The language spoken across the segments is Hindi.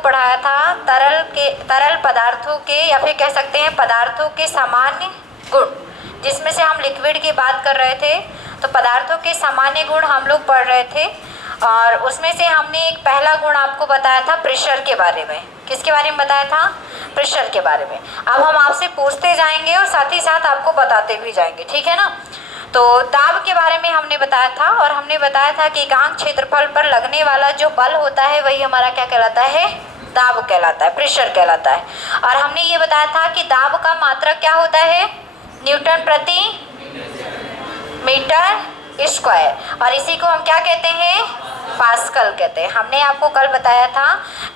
पढ़ाया था तरल पदार्थों के या फिर कह सकते हैं पदार्थों के सामान्य गुण, जिसमें से हम लिक्विड की बात कर रहे थे। तो पदार्थों के सामान्य गुण हम लोग पढ़ रहे थे और उसमें से हमने एक पहला गुण आपको बताया था प्रेशर के बारे में। किसके बारे में बताया था? प्रेशर के बारे में। अब हम आपसे पूछते जाएंगे और साथ ही साथ आपको बताते भी जाएंगे, ठीक है ना। तो दाब के बारे में हमने बताया था और हमने बताया था कि एकांक क्षेत्रफल पर लगने वाला जो बल होता है वही हमारा क्या कहलाता है? दाब कहलाता है, प्रेशर कहलाता है। और हमने ये बताया था कि दाब का मात्रक क्या होता है? न्यूटन प्रति मीटर स्क्वायर, और इसी को हम क्या कहते हैं? पास्कल कहते हैं। हमने आपको कल बताया था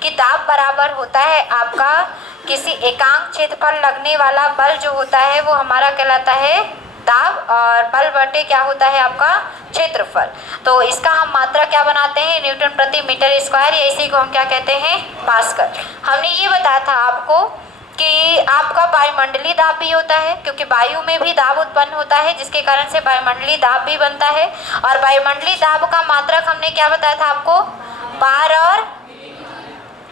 कि दाब बराबर होता है आपका किसी एकांक क्षेत्रफल लगने वाला बल जो होता है वो हमारा कहलाता है दाब, और बल बटे क्या होता है आपका? क्षेत्रफल। तो इसका हम मात्रा क्या बनाते हैं? न्यूटन प्रति मीटर स्क्वायर, या इसी को हम क्या कहते हैं? पास्कल। हमने ये बताया था आपको कि आपका वायुमंडलीय दाब भी होता है, क्योंकि वायु में भी दाब उत्पन्न होता है जिसके कारण से वायुमंडलीय दाब भी बनता है। और वायुमंडलीय दाब का मात्रक हमने क्या बताया था आपको? बार और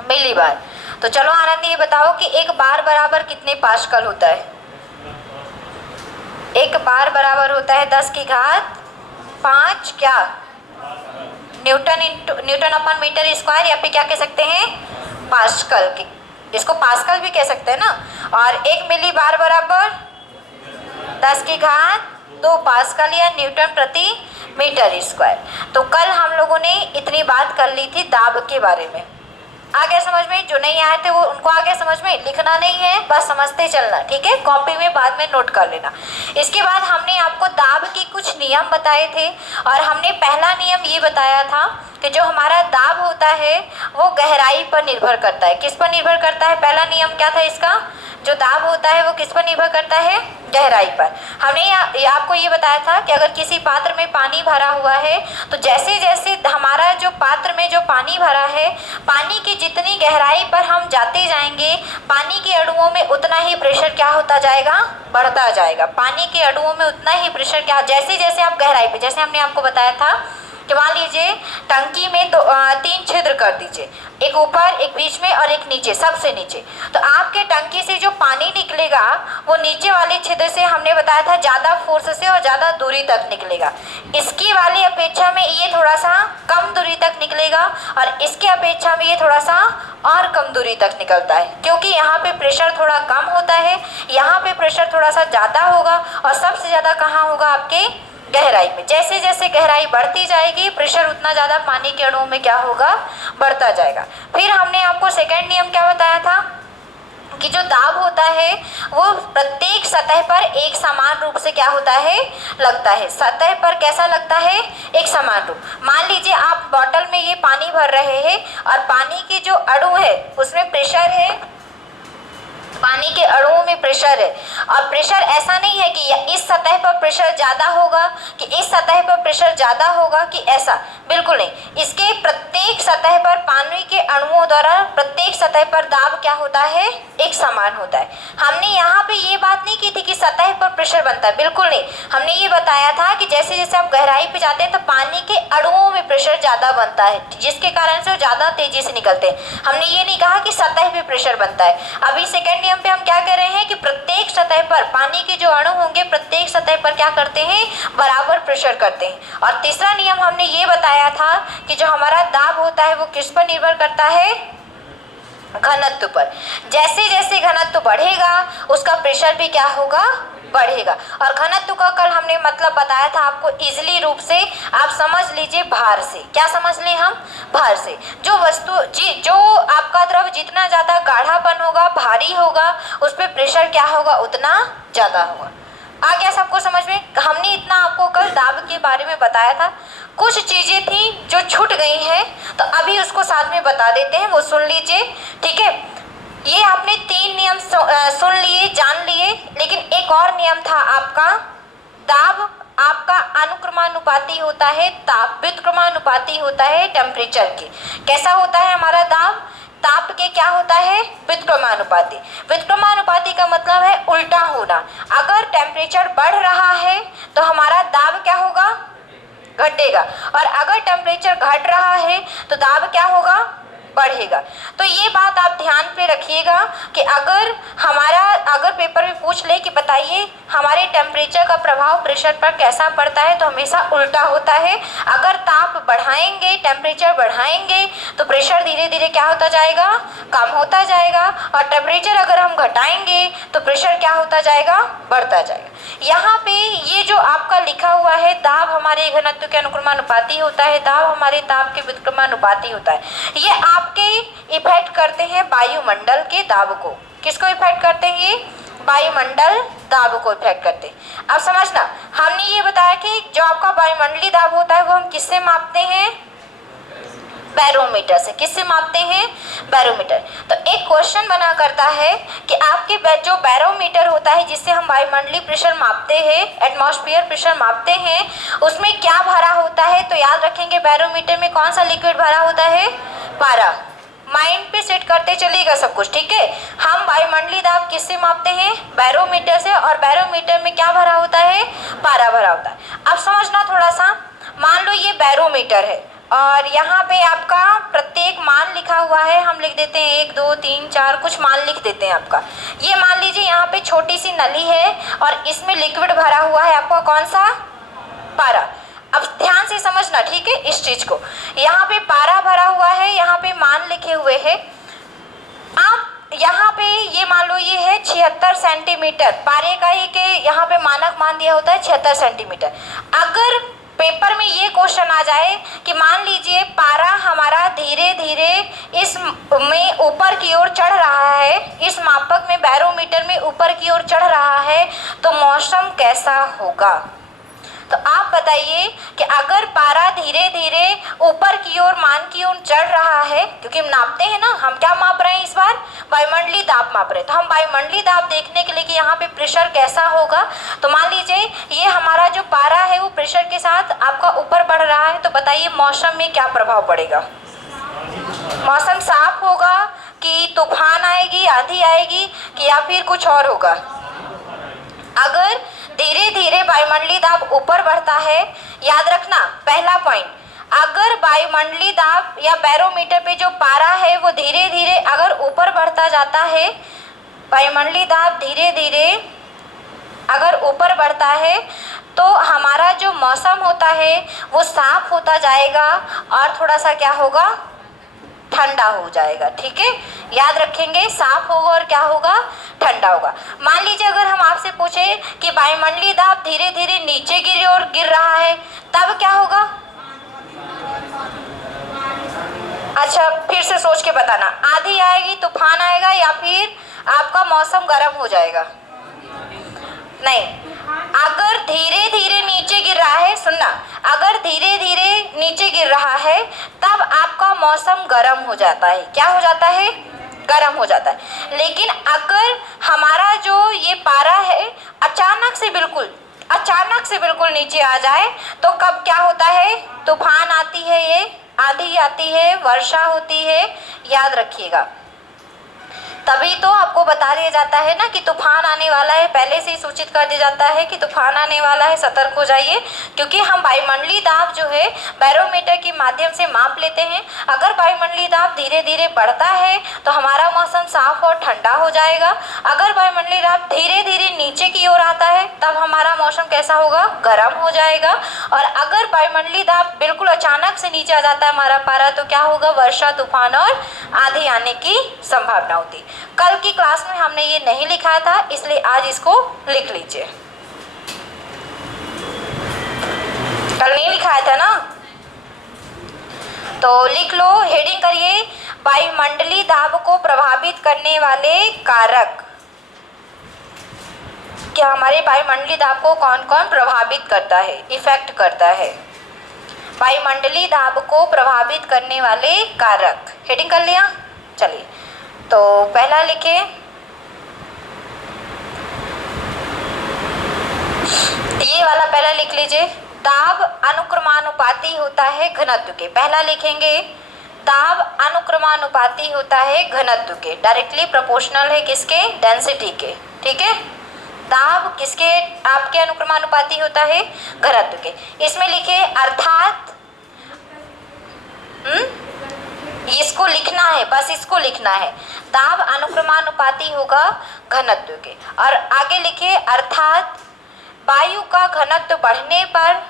मिलीबार। तो चलो आनंद ये बताओ कि एक बार बराबर कितने पास्कल होता है? एक बार बराबर होता है 10 की घात 5 क्या? न्यूटन अपन मीटर स्क्वायर, या फिर क्या कह सकते हैं? पास्कल की, इसको पास्कल भी कह सकते हैं ना। और एक मिली बार बराबर 10 की घात 2 पास्कल या न्यूटन प्रति मीटर स्क्वायर। तो कल हम लोगों ने इतनी बात कर ली थी दाब के बारे में। आ गया समझ में? जो नहीं आए थे वो उनको आ गया समझ में? लिखना नहीं है, बस समझते चलना, ठीक है। कॉपी में बाद में नोट कर लेना। इसके बाद हमने आपको दाब के कुछ नियम बताए थे और हमने पहला नियम ये बताया था कि जो हमारा दाब होता है वो गहराई पर निर्भर करता है। किस पर निर्भर करता है? पहला नियम क्या था इसका? जो दाब होता है वो किस पर निर्भर करता है? गहराई पर। हमने आपको ये बताया था कि अगर किसी पात्र में पानी भरा हुआ है तो जैसे जैसे हमारा जो पात्र में जो पानी भरा है, पानी की जितनी गहराई पर हम जाते जाएंगे, पानी के अणुओं में उतना ही प्रेशर क्या होता जाएगा? बढ़ता जाएगा। पानी के अणुओं में उतना ही प्रेशर क्या, जैसे जैसे आप गहराई पे, जैसे हमने आपको बताया था कि मान लीजिए टंकी में 3 छिद्र कर दीजिए, एक ऊपर, एक बीच में और एक नीचे, सबसे नीचे। तो आपके टंकी से जो पानी निकलेगा वो नीचे वाले छिद्र से हमने बताया था ज़्यादा फोर्स से और ज़्यादा दूरी तक निकलेगा। इसकी वाली अपेक्षा में ये थोड़ा सा कम दूरी तक निकलेगा और इसके अपेक्षा में ये थोड़ा सा और कम दूरी तक निकलता है, क्योंकि यहाँ पे प्रेशर थोड़ा कम होता है, यहाँ पे प्रेशर थोड़ा सा ज़्यादा होगा और सबसे ज़्यादा कहाँ होगा? आपके गहराई में। जैसे जैसे गहराई बढ़ती जाएगी प्रेशर उतना ज़्यादा पानी के अणुओं में क्या होगा? बढ़ता जाएगा। फिर हमने आपको सेकंड नियम क्या बताया था कि जो दाब होता है वो प्रत्येक सतह पर एक समान रूप से क्या होता है? लगता है। सतह पर कैसा लगता है? एक समान रूप। मान लीजिए आप बॉटल में ये पानी भर रहे हैं और पानी के जो अणु है उसमें प्रेशर है, पानी के अणुओं में प्रेशर है। और प्रेशर ऐसा नहीं है कि इस सतह पर प्रेशर ज़्यादा होगा कि इस सतह पर प्रेशर ज़्यादा होगा कि ऐसा, बिल्कुल नहीं। इसके प्रत्येक सतह पर पानी के अणुओं द्वारा प्रत्येक सतह पर दाब क्या होता है? एक समान होता है। हमने यहाँ पे ये बात नहीं की थी कि सतह पर प्रेशर बनता है, बिल्कुल नहीं। हमने ये बताया था कि जैसे जैसे आप गहराई पे जाते हैं तो पानी के अणुओं में प्रेशर ज़्यादा बनता है, जिसके कारण से वो ज़्यादा तेजी से निकलते हैं। हमने ये नहीं कहा कि सतह पे प्रेशर बनता है। अभी सेकेंड नियम पे हम क्या कह रहे हैं कि प्रत्येक सतह पर पानी के जो अणु होंगे प्रत्येक सतह पर क्या करते हैं? बराबर प्रेशर करते हैं। और तीसरा नियम हमने ये बताया था कि जो हमारा दाब होता है वो किस पर निर्भर करता है? घनत्व पर। जैसे जैसे घनत्व बढ़ेगा उसका प्रेशर भी क्या होगा? बढ़ेगा। और घनत्व का कल हमने मतलब बताया था आपको इजीली रूप से, आप समझ लीजिए भार से। क्या समझ लें हम? भार से। जो वस्तु जो आपका द्रव जितना ज़्यादा गाढ़ापन होगा, भारी होगा, उस पर प्रेशर क्या होगा? उतना ज़्यादा होगा। आ गया सबको समझ में? हमने इतना आपको कल दाब के बारे में बताया था। कुछ चीज़ें थी जो छूट गई हैं तो अभी उसको साथ में बता देते हैं, वो सुन लीजिए, ठीक है। ये आपने 3 नियम सुन लिए, जान लिए, लेकिन एक और नियम था आपका, दाब आपका अनुक्रमानुपाती होता है, ताप व्युत्क्रमानुपाती होता है टेम्परेचर के। कैसा होता है हमारा दाब? ताप के क्या होता है? व्युत्क्रमानुपाती। व्युत्क्रमानुपाती का मतलब है उल्टा होना। अगर टेम्परेचर बढ़ रहा है तो हमारा दाब क्या होगा? घटेगा। और अगर टेम्परेचर घट रहा है तो दाब क्या होगा? बढ़ेगा। तो ये बात आप ध्यान पे रखिएगा कि अगर पेपर में पूछ ले कि बताइए हमारे टेम्परेचर का प्रभाव प्रेशर पर कैसा पड़ता है, तो हमेशा उल्टा होता है। अगर ताप बढ़ाएंगे, टेम्परेचर बढ़ाएंगे, तो प्रेशर धीरे धीरे क्या होता जाएगा, कम होता जाएगा। और टेम्परेचर अगर हम घटाएंगे तो प्रेशर क्या होता जाएगा, बढ़ता जाएगा। यहाँ पे ये जो आपका लिखा हुआ है, दाब हमारे घनत्व के अनुक्रमानुपाती होता है, दाब हमारे ताप के व्युत्क्रमानुपाती होता है, ये आपके इफेक्ट करते हैं वायुमंडल के दाब को। किसको इफेक्ट करते हैं? ये वायुमंडल दाब को इफेक्ट करते हैं। अब समझना, हमने ये बताया कि जो आपका वायुमंडलीय दाब होता है वो हम किससे मापते हैं? बैरोमीटर से। किससे मापते हैं? बैरोमीटर। तो एक क्वेश्चन बना करता है कि आपके जो बैरोमीटर होता है जिससे हम वायुमंडलीय प्रेशर मापते हैं, एटमॉस्फेयर प्रेशर मापते हैं, उसमें क्या भरा होता है? तो याद रखेंगे बैरोमीटर में कौन सा लिक्विड भरा होता है? पारा। माइंड पे सेट करते चलिएगा सब कुछ, ठीक है। हम वायुमंडलीय दाब किससे मापते हैं? बैरोमीटर से। और बैरोमीटर में क्या भरा होता है? पारा भरा होता है। अब समझना थोड़ा सा, मान लो ये बैरोमीटर है और यहाँ पे आपका प्रत्येक मान लिखा हुआ है। हम लिख देते हैं 1 2 3 4, कुछ मान लिख देते हैं आपका। ये मान लीजिए यहाँ पे छोटी सी नली है और इसमें लिक्विड भरा हुआ है आपका कौन सा? पारा। अब ध्यान से समझना, ठीक है, इस चीज को। यहाँ पे पारा भरा हुआ है, यहाँ पे मान लिखे हुए हैं। आप यहाँ पे ये मान लो ये है 76 सेंटीमीटर, पारे का ही के यहाँ पे मानक मान दिया होता है 76 सेंटीमीटर। अगर पेपर में ये क्वेश्चन आ जाए कि मान लीजिए पारा हमारा धीरे धीरे इस में ऊपर की ओर चढ़ रहा है, इस मापक में बैरोमीटर में ऊपर की ओर चढ़ रहा है, तो मौसम कैसा होगा? तो आप बताइए कि अगर पारा धीरे धीरे ऊपर की ओर मान की ओर चढ़ रहा है, क्योंकि हम नापते हैं ना, हम क्या माप रहे हैं इस बार? वायुमंडलीय दाब माप रहे हैं। तो हम वायुमंडलीय दाब देखने के लिए कि यहाँ पे प्रेशर कैसा होगा, तो मान लीजिए ये हमारा जो पारा है वो प्रेशर के साथ आपका ऊपर बढ़ रहा है, तो बताइए मौसम में क्या प्रभाव पड़ेगा? मौसम साफ होगा कि तूफान आएगी, आंधी आएगी, कि या फिर कुछ और होगा? अगर धीरे धीरे वायुमंडलीय दाब ऊपर बढ़ता है, याद रखना पहला पॉइंट, अगर वायुमंडलीय दाब या बैरोमीटर पे जो पारा है वो धीरे धीरे अगर ऊपर बढ़ता जाता है, वायुमंडलीय दाब धीरे धीरे अगर ऊपर बढ़ता है, तो हमारा जो मौसम होता है वो साफ होता जाएगा और थोड़ा सा क्या होगा? ठंडा हो जाएगा, ठीक है। याद रखेंगे, साफ होगा और क्या होगा? ठंडा होगा। मान लीजिए अगर हम आपसे पूछे कि वायुमंडलीय दाब धीरे धीरे नीचे गिर रहा है, तब क्या होगा? अच्छा, फिर से सोच के बताना, आंधी आएगी, तूफान आएगा, या फिर आपका मौसम गर्म हो जाएगा? नहीं, अगर धीरे धीरे नीचे गिर रहा है, सुनना, अगर धीरे धीरे नीचे गिर रहा है तब आपका मौसम गर्म हो जाता है। क्या हो जाता है? गर्म हो जाता है। लेकिन अगर हमारा जो ये पारा है अचानक से बिल्कुल नीचे आ जाए, तो कब क्या होता है? तूफान आती है, ये आंधी आती है, वर्षा होती है। याद रखिएगा, तभी तो आपको बता दिया जाता है ना कि तूफान आने वाला है, पहले से ही सूचित कर दिया जाता है कि तूफान आने वाला है, सतर्क हो जाइए। क्योंकि हम वायुमंडलीय दाब जो है बैरोमीटर के माध्यम से माप लेते हैं। अगर वायुमंडलीय दाब धीरे धीरे बढ़ता है तो हमारा मौसम साफ और ठंडा हो जाएगा। अगर वायुमंडलीय दाब धीरे धीरे नीचे की ओर आता है तब हमारा मौसम कैसा होगा? गर्म हो जाएगा। और अगर वायुमंडलीय दाब बिल्कुल अचानक से नीचे आ जाता है हमारा पारा, तो क्या होगा? वर्षा, तूफान और आंधी आने की संभावना होती। कल की क्लास में हमने ये नहीं लिखा था, इसलिए आज इसको लिख लीजिए। कल नहीं लिखाया था ना, तो लिख लो, हेडिंग करिए, वायुमंडलीय दाब को प्रभावित करने वाले कारक। क्या हमारे वायुमंडलीय दाब को कौन कौन प्रभावित करता है, इफेक्ट करता है? वायुमंडलीय दाब को प्रभावित करने वाले कारक, हेडिंग कर लिया। चलिए, तो पहला लिखे, ये वाला पहला लिख लीजिए, दाब अनुक्रमानुपाती होता है घनत्व के। पहला लिखेंगे, दाब अनुक्रमानुपाती होता है घनत्व के, डायरेक्टली प्रोपोर्शनल है किसके? डेंसिटी के, ठीक है। दाब किसके आपके अनुक्रमानुपाती होता है? घनत्व के। इसमें लिखे अर्थात इसको लिखना है, बस इसको लिखना है। दाब अनुक्रमानुपाती होगा घनत्व के। और आगे लिखिए, अर्थात वायु का घनत्व बढ़ने पर,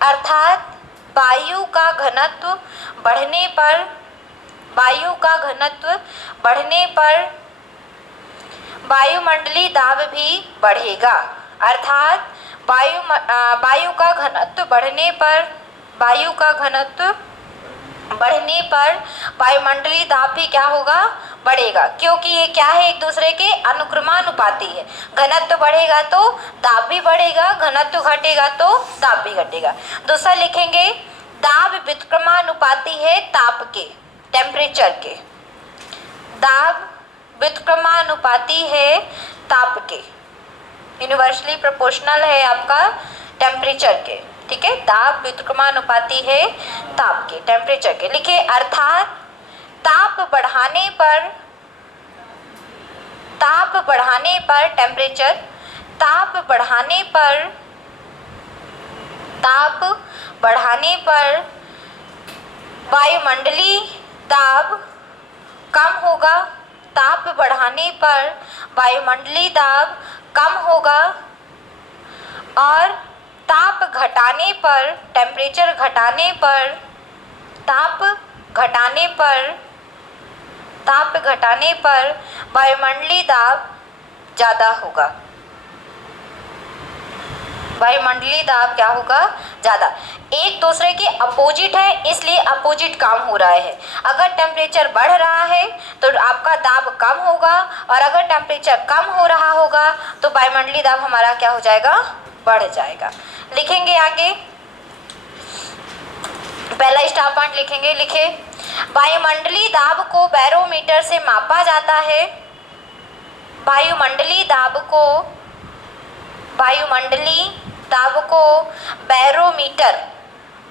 अर्थात वायु का घनत्व बढ़ने पर, वायु का घनत्व बढ़ने पर वायुमंडलीय दाब भी बढ़ेगा। अर्थात वायु का घनत्व बढ़ने पर, वायु का घनत्व बढ़ने पर वायुमंडलीय दाब भी क्या होगा, बढ़ेगा। क्योंकि ये क्या है, एक दूसरे के अनुक्रमानुपाती है। घनत्व बढ़ेगा तो दाब भी बढ़ेगा, घनत्व घटेगा तो दाब भी घटेगा। दूसरा लिखेंगे, दाब व्युत्क्रमानुपाती है ताप के, टेम्परेचर के। दाब व्युत्क्रमानुपाती है ताप के, यूनिवर्सली प्रोपोर्शनल है आपका टेम्परेचर के, ठीक है। दाब व्युत्क्रमानुपाती है ताप के, टेम्परेचर के। लिखिए, अर्थात ताप बढ़ाने पर, ताप बढ़ाने पर टेम्परेचर, ताप बढ़ाने पर, ताप बढ़ाने पर वायुमंडलीय दाब कम होगा। ताप बढ़ाने पर वायुमंडलीय दाब कम होगा और ताप घटाने पर, टेम्परेचर घटाने पर, ताप घटाने पर, ताप घटाने पर वायुमंडलीय दाब ज़्यादा होगा। वायुमंडलीय दाब क्या होगा, ज़्यादा। एक दूसरे के अपोजिट है, इसलिए अपोजिट काम हो रहा है। अगर टेम्परेचर बढ़ रहा है तो आपका दाब कम होगा, और अगर टेम्परेचर कम हो रहा होगा तो वायुमंडलीय दाब हमारा क्या हो जाएगा, बढ़ जाएगा। लिखेंगे आगे, पहला स्टार पॉइंट लिखेंगे। लिखे, वायुमंडलीय दाब को बैरोमीटर से मापा जाता है। वायुमंडलीय दाब को, वायुमंडलीय दाब को बैरोमीटर,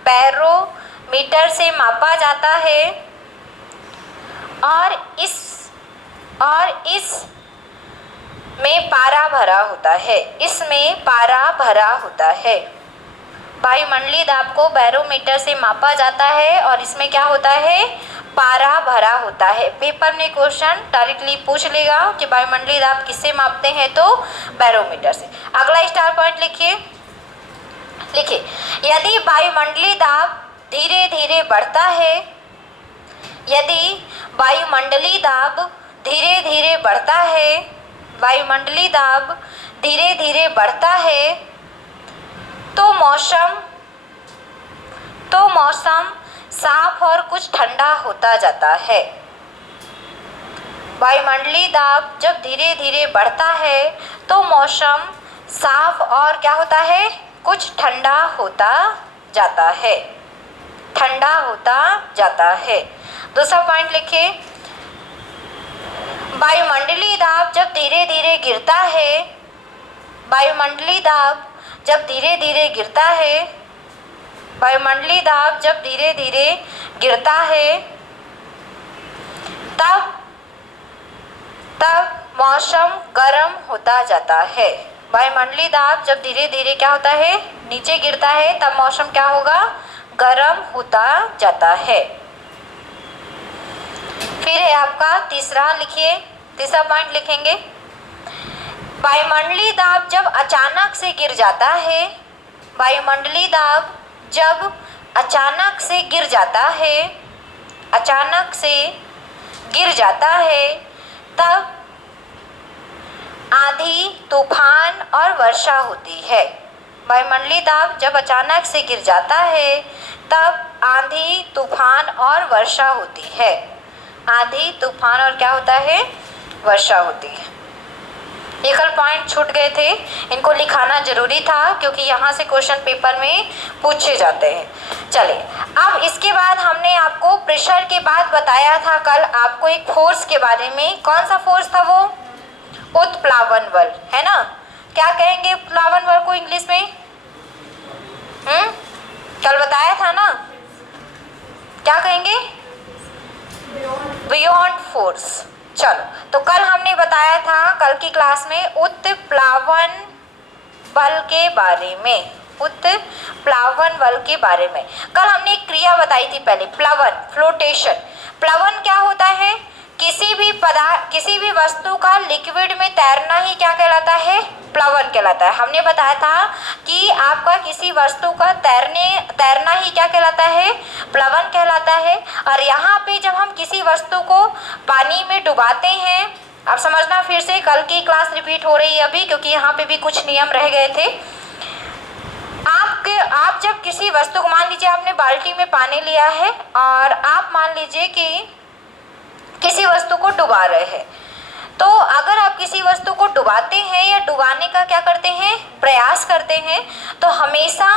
बैरोमीटर से मापा जाता है। और इस में पारा भरा होता है, इसमें पारा भरा होता है। वायुमंडलीय दाब को बैरोमीटर से मापा जाता है और इसमें क्या होता है, पारा भरा होता है। पेपर में क्वेश्चन डायरेक्टली पूछ लेगा कि वायुमंडलीय दाब किससे मापते हैं, तो बैरोमीटर से। अगला स्टार पॉइंट लिखिए। लिखिए, यदि वायुमंडलीय दाब धीरे धीरे बढ़ता है, यदि वायुमंडलीय दाब धीरे धीरे बढ़ता है, वायुमंडलीय दाब धीरे धीरे बढ़ता है तो मौसम साफ और कुछ ठंडा होता जाता है। वायुमंडलीय दाब जब धीरे धीरे बढ़ता है तो मौसम साफ और क्या होता है, कुछ ठंडा होता जाता है, ठंडा होता जाता है। दूसरा पॉइंट लिखिए, वायुमंडलीय दाब जब धीरे धीरे गिरता है, वायुमंडलीय दाब जब धीरे धीरे गिरता है, वायुमंडलीय दाब जब धीरे धीरे गिरता है तब मौसम गर्म होता जाता है। वायुमंडलीय दाब जब धीरे धीरे क्या होता है, नीचे गिरता है, तब मौसम क्या होगा, गर्म होता जाता है। फिर है आपका तीसरा, लिखिए, तीसरा पॉइंट लिखेंगे, वायुमंडलीय दाब जब अचानक से गिर जाता है, वायुमंडलीय दाब जब अचानक से गिर जाता है, अचानक से गिर जाता है, तब आंधी, तूफान और वर्षा होती है। वायुमंडलीय दाब जब अचानक से गिर जाता है तब आंधी, तूफान और वर्षा होती है। आंधी, तूफान और क्या होता है, वर्षा होती है। एकल पॉइंट छूट गए थे, इनको लिखाना जरूरी था क्योंकि यहाँ से क्वेश्चन पेपर में पूछे जाते हैं। चलिए, अब इसके बाद हमने आपको प्रेशर के बाद बताया था कल आपको एक फोर्स के बारे में। कौन सा फोर्स था वो, उत्प्लावन बल, है ना। क्या कहेंगे उत्प्लावन बल को इंग्लिश में, कल बताया था ना, क्या कहेंगे, बियॉन्ड फोर्स। चलो, तो कल हमने बताया था, कल की क्लास में उत्प्लावन बल के बारे में, उत्प्लावन बल के बारे में। कल हमने एक क्रिया बताई थी पहले, प्लवन, फ्लोटेशन। प्लवन क्या होता है? किसी भी वस्तु का लिक्विड में तैरना ही क्या कहलाता है? प्लवन कहलाता है। हमने बताया था कि आपका किसी वस्तु का तैरना ही क्या कहलाता है? प्लवन कहलाता है। और यहाँ पे जब हम किसी वस्तु को पानी में डुबाते हैं, अब समझना, फिर से कल की क्लास रिपीट हो रही है अभी, क्योंकि यहाँ पे भी कुछ नियम रह गए थे। आप जब किसी वस्तु को, मान लीजिए आपने बाल्टी में पानी लिया है और आप मान लीजिए कि किसी वस्तु को डुबा रहे हैं, तो अगर आप किसी वस्तु को डुबाते हैं या डुबाने का क्या करते हैं, प्रयास करते हैं, तो हमेशा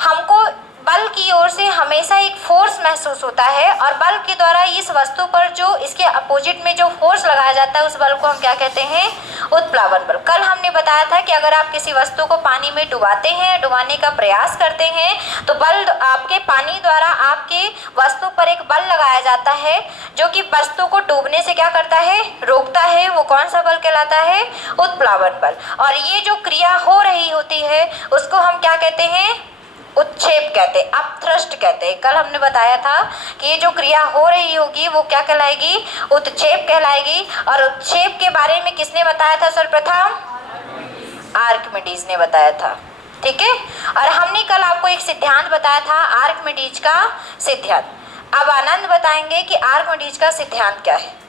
हमको बल की ओर से हमेशा एक फोर्स महसूस होता है, और बल के द्वारा इस वस्तु पर जो इसके अपोजिट में जो फोर्स लगाया जाता है उस बल को हम क्या कहते हैं? उत्प्लावन बल। कल हमने बताया था कि अगर आप किसी वस्तु को पानी में डुबाते हैं, डुबाने का प्रयास करते हैं, तो बल आपके पानी द्वारा आपके वस्तु पर एक बल लगाया जाता है जो कि वस्तु को डूबने से क्या करता है? रोकता है। वो कौन सा बल कहलाता है? उत्प्लावन बल। और ये जो क्रिया हो रही होती है उसको हम क्या कहते हैं? उत्क्षेप कहते हैं, अपथ्रस्ट कहते हैं। कल हमने बताया था कि ये जो क्रिया हो रही होगी वो क्या कहलाएगी? उत्क्षेप कहलाएगी। और उत्क्षेप के बारे में किसने बताया था सर्वप्रथम? आर्किमिडीज ने बताया था। ठीक है। और हमने कल आपको एक सिद्धांत बताया था, आर्किमिडीज का सिद्धांत। अब आनंद बताएंगे कि आर्किमिडीज का सिद्धांत क्या है।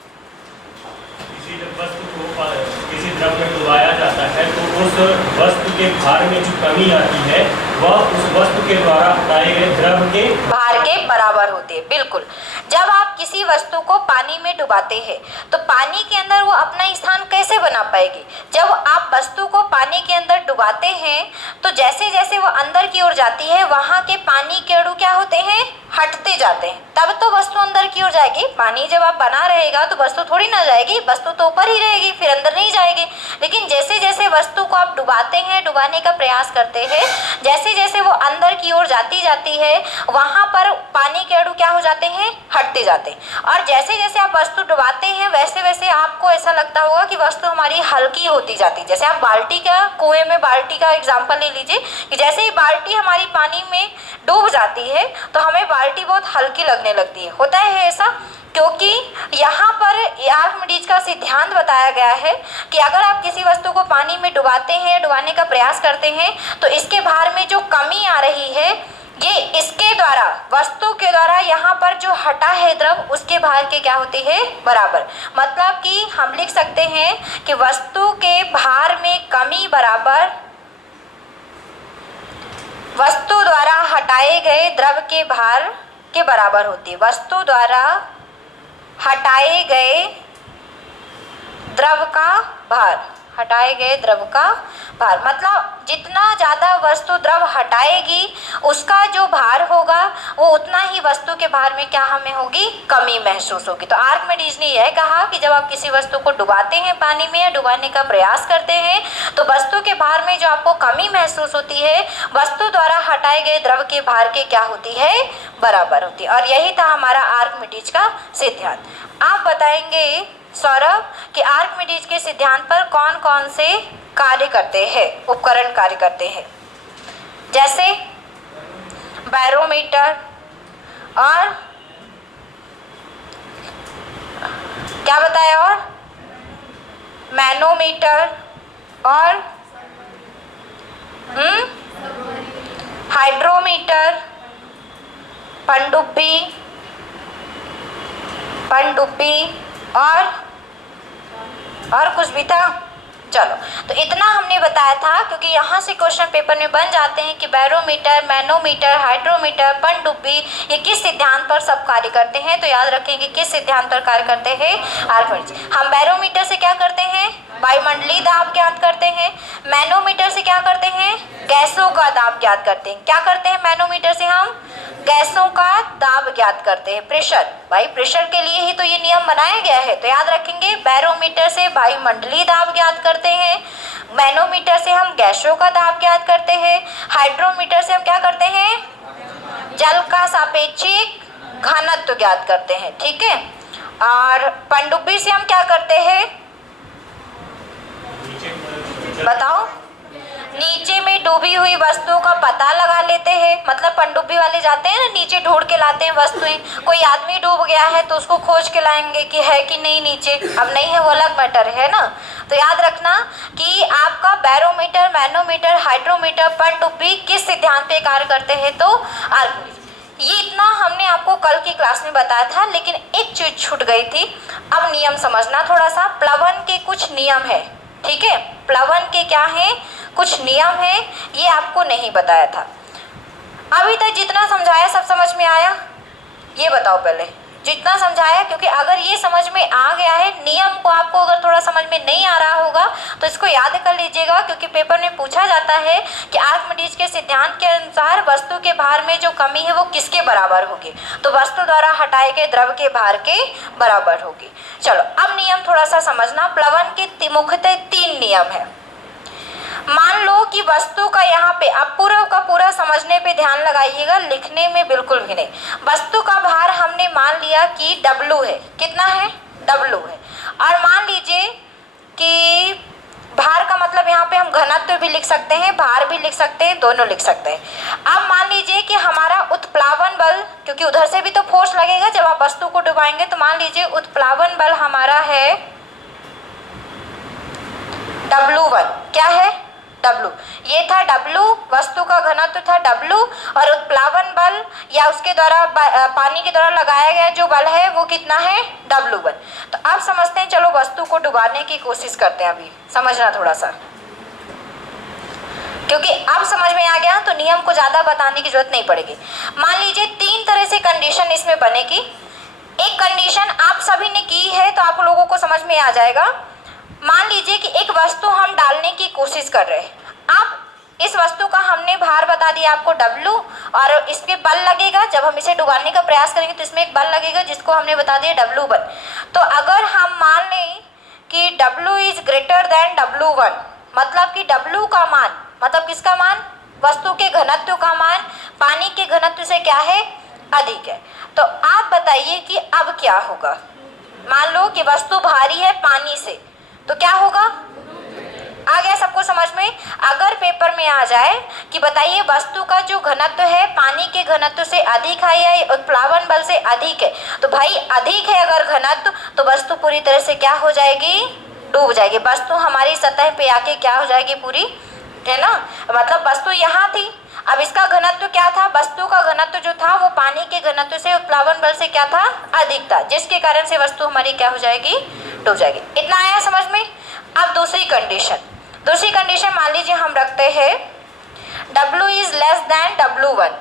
किसी द्रव में डुबाया जाता है तो उस वस्तु के भार में जो कमी आती है वह उस वस्तु के द्वारा हटाए गए द्रव के भार के बराबर होती है। बिल्कुल। जब आप किसी वस्तु को पानी में डुबाते हैं तो पानी के अंदर वो अपना स्थान कैसे बना पाएगी? जब आप वस्तु को पानी के अंदर डुबाते हैं तो जैसे जैसे वो अंदर की ओर जाती है वहाँ के पानी के अणु क्या होते हैं? हटते जाते हैं। तब तो वस्तु अंदर की ओर जाएगी। पानी जब आप बना रहेगा तो वस्तु थोड़ी ना जाएगी, वस्तु तो ऊपर ही रहेगी, फिर अंदर नहीं जाएगी। लेकिन जैसे जैसे वस्तु को आप डुबाते हैं, डुबाने का प्रयास करते हैं, जैसे जैसे वो अंदर की ओर जाती है वहाँ पर पानी के अणु क्या हो जाते हैं? हटते जाते हैं। और जैसे जैसे आप वस्तु डुबाते हैं वैसे वैसे आपको ऐसा लगता होगा कि वस्तु हमारी हल्की होती जाती है। जैसे आप बाल्टी का, कुएं में बाल्टी का एग्जाम्पल ले लीजिए कि जैसे ही बाल्टी हमारी पानी में डूब जाती है तो हमें बाल्टी बहुत हल्की लगने लगती है। होता है ऐसा, क्योंकि यहाँ पर आर्किमिडीज का सिद्धांत बताया गया है कि अगर आप किसी वस्तु को पानी में डुबाते हैं, डुबाने का प्रयास करते हैं, तो इसके भार में जो कमी आ रही है ये इसके द्वारा, वस्तु के द्वारा यहाँ पर जो हटा है द्रव उसके भार के क्या होती है? बराबर। मतलब कि हम लिख सकते हैं कि वस्तु के भार में कमी बराबर वस्तु द्वारा हटाए गए द्रव के भार के बराबर होती है। वस्तु द्वारा हटाए गए द्रव का भार, हटाए गए द्रव का भार, मतलब जितना ज़्यादा वस्तु द्रव हटाएगी उसका जो भार होगा वो उतना ही वस्तु के भार में क्या हमें होगी? कमी महसूस होगी। तो आर्किमिडीज ने यह कहा कि जब आप किसी वस्तु को डुबाते हैं पानी में या डुबाने का प्रयास करते हैं तो वस्तु के भार में जो आपको कमी महसूस होती है वस्तु द्वारा हटाए गए द्रव के भार के क्या होती है? बराबर होती है। और यही था हमारा आर्किमिडीज का सिद्धांत। आप बताएंगे सौरभ कि आर्किमिडीज के सिद्धांत पर कौन कौन से कार्य करते हैं, उपकरण कार्य करते हैं? जैसे बैरोमीटर और क्या बताया, और मैनोमीटर और हाइड्रोमीटर, पनडुब्बी और कुछ भी था। चलो, तो इतना हमने बताया था क्योंकि यहाँ से क्वेश्चन पेपर में बन जाते हैं कि बैरोमीटर, मैनोमीटर, हाइड्रोमीटर, पनडुब्बी ये किस सिद्धांत पर सब कार्य करते हैं। तो याद रखेंगे किस सिद्धांत पर कार्य करते हैं? आर्किमिडीज। हम बैरोमीटर से क्या करते हैं? वायुमंडलीय दाब ज्ञात करते हैं। मैनोमीटर से क्या करते हैं? गैसों का दाब ज्ञात करते हैं। क्या करते हैं मैनोमीटर से? हम गैसों का दाब ज्ञात करते हैं, प्रेशर। भाई प्रेशर के लिए ही तो ये नियम बनाया गया है। तो याद रखेंगे बैरोमीटर से वायुमंडलीय दाब ज्ञात करते हैं, मैनोमीटर से हम गैसों का दाब ज्ञात करते हैं, हाइड्रोमीटर से हम क्या करते हैं? जल का सापेक्षिक घनत्व ज्ञात करते हैं। ठीक है। और पनडुब्बी से हम क्या करते हैं? बताओ। नीचे में डूबी हुई किसी वस्तु का पता लगा लेते हैं, मतलब पनडुब्बी वाले जाते हैं ना, नीचे ढूंढ के लाते हैं वस्तुएं। कोई आदमी डूब गया है तो उसको खोज के लाएंगे कि है कि नहीं नीचे, अब नहीं है वो अलग मैटर है ना। तो याद रखना कि आपका बैरोमीटर, मैनोमीटर, हाइड्रोमीटर, पनडुब्बी किस सिद्धांत पे कार्य करते हैं, तो ये इतना हमने आपको कल की क्लास में बताया था, लेकिन एक चीज छूट गई थी। अब नियम समझना थोड़ा सा। प्लवन के कुछ नियम है, ठीक है, प्लवन के क्या है, कुछ नियम है, ये आपको नहीं बताया था। अभी तक जितना समझाया सब समझ में आया, ये बताओ पहले, जितना समझाया, क्योंकि अगर ये समझ में आ गया है, नियम को आपको अगर थोड़ा समझ में नहीं आ रहा होगा तो इसको याद कर लीजिएगा, क्योंकि पेपर में पूछा जाता है कि आर्किमिडीज के सिद्धांत के अनुसार वस्तु के भार में जो कमी है वो किसके बराबर होगी, तो वस्तु द्वारा हटाए गए द्रव के भार के बराबर होगी। चलो अब नियम थोड़ा सा समझना। प्लवन के मुख्यतः 3 नियम है। मान लो कि वस्तु का यहाँ पे, आप पूरा का पूरा समझने पे ध्यान लगाइएगा, लिखने में बिल्कुल भी नहीं। वस्तु का भार हमने मान लिया कि W है, कितना है, W है, और मान लीजिए कि भार का मतलब यहाँ पे हम घनत्व भी लिख सकते हैं, भार भी लिख सकते हैं, दोनों लिख सकते हैं। अब मान लीजिए कि हमारा उत्प्लावन बल, क्योंकि उधर से भी तो फोर्स लगेगा जब आप वस्तु को डुबाएंगे, तो मान लीजिए उत्प्लावन बल हमारा है W1, क्या है, W, ये था W, वस्तु का घनत्व था W, और उत्प्लावन बल या उसके द्वारा पानी के द्वारा लगाया गया जो बल है वो कितना है, W1। तो अब समझते हैं, चलो वस्तु को डुबाने की कोशिश करते हैं। अभी समझना थोड़ा सा, क्योंकि अब समझ में आ गया तो नियम को ज़्यादा बताने की जरूरत नहीं पड़ेगी। मान लीजिए 3 तरह से कंडीशन इसमें बनेगी। एक कंडीशन आप सभी ने की है तो आप लोगों को समझ में आ जाएगा। मान लीजिए कि एक वस्तु हम डालने की कोशिश कर रहे हैं। अब इस वस्तु का हमने भार बता दिया आपको W, और इसके बल लगेगा, जब हम इसे डुबाने का प्रयास करेंगे तो इसमें एक बल लगेगा जिसको हमने बता दिया W बल। तो अगर हम मान लें कि W is greater than W1, मतलब कि W का मान, मतलब किसका मान, वस्तु के घनत्व का मान पानी के घनत्व से क्या है, अधिक है। तो आप बताइए कि अब क्या होगा। मान लो कि वस्तु भारी है पानी से, तो क्या होगा, आ गया सबको समझ में। अगर पेपर में आ जाए कि बताइए वस्तु का जो घनत्व है पानी के घनत्व से अधिक है या उत्प्लावन बल से अधिक है, तो भाई अधिक है अगर घनत्व तो वस्तु पूरी तरह से क्या हो जाएगी, डूब जाएगी। वस्तु हमारी सतह पे आके क्या हो जाएगी, पूरी, है ना। मतलब वस्तु यहाँ थी, अब इसका घनत्व क्या था, वस्तु का घनत्व जो था वो पानी के घनत्व से उत्प्लावन बल से क्या था, अधिक था, जिसके कारण से वस्तु हमारी क्या हो जाएगी, डूब जाएगी। इतना आया समझ में। अब दूसरी कंडीशन मान लीजिए हम रखते हैं W is less than W1,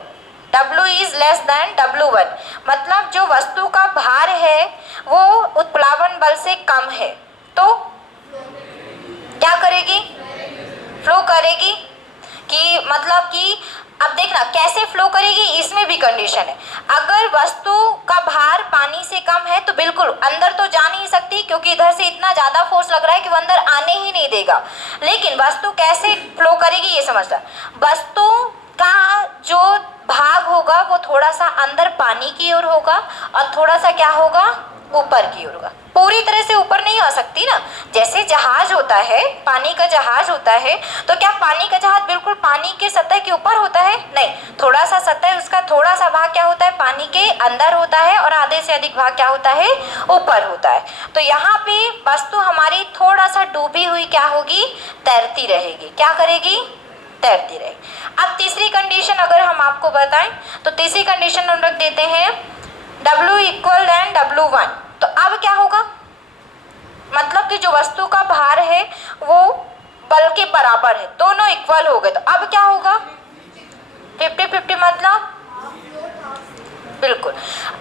W is less than W1, मतलब जो वस्तु का भार है वो उत्प्लावन बल से कम है, तो क्या करेगी, फ्लो करेगी। कि मतलब कि अब देखना कैसे फ्लो करेगी, इसमें भी कंडीशन है। अगर वस्तु का भार पानी से कम है तो बिल्कुल अंदर तो जा नहीं सकती, क्योंकि इधर से इतना ज़्यादा फोर्स लग रहा है कि वो अंदर आने ही नहीं देगा। लेकिन वस्तु कैसे फ्लो करेगी ये समझना। वस्तु का जो भाग होगा वो थोड़ा सा अंदर पानी की ओर होगा और थोड़ा सा क्या होगा, ऊपर की ओर होगा। पूरी तरह से ऊपर नहीं आ सकती ना। जैसे जहाज होता है, पानी का जहाज होता है, तो क्या पानी का जहाज बिल्कुल पानी के सतह के ऊपर होता है, नहीं, थोड़ा सा सतह, उसका थोड़ा सा भाग क्या होता है, पानी के अंदर होता है, और आधे से अधिक भाग क्या होता है, ऊपर होता है। तो यहाँ पे वस्तु हमारी थोड़ा सा डूबी हुई क्या होगी, तैरती रहेगी। क्या करेगी, तैरती रहेगी। अब तीसरी कंडीशन अगर हम आपको बताएं तो तीसरी कंडीशन हम रख देते हैं W इक्वल देन W1। तो अब क्या होगा, मतलब कि जो वस्तु का भार है वो बल के बराबर है, दोनों इक्वल हो गए। तो अब क्या होगा, 50-50, मतलब बिल्कुल